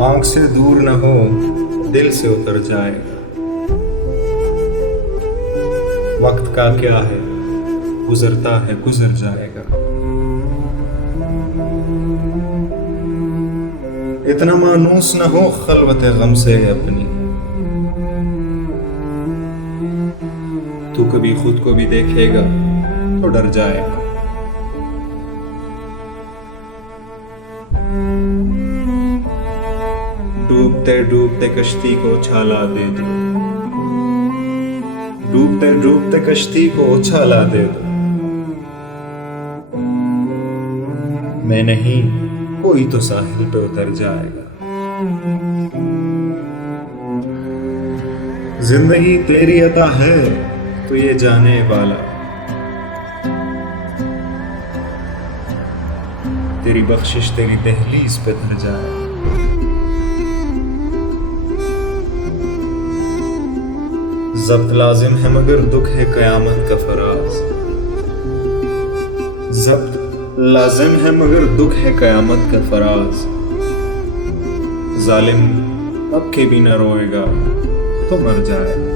आंख से दूर न हो, दिल से उतर जाएगा। वक्त का क्या है, गुजरता है गुजर जाएगा। इतना मानूस न हो खलवत गम से अपनी, तू कभी खुद को भी देखेगा तो डर जाएगा। डूबते डूबते कश्ती को उछाला दे दो, डूबते डूबते कश्ती को उछाला दे दो। मैं नहीं, कोई तो साहिल पे उतर जाएगा। जिंदगी तेरी अता है तो ये जाने वाला, तेरी बख्शिश तेरी दहलीज पे धर जाए। जब्त लाजिम है मगर दुख है कयामत का फराज, जब्त लाजिम है मगर दुख है कयामत का फराज। जालिम अब के भी न रोएगा तो मर जाए।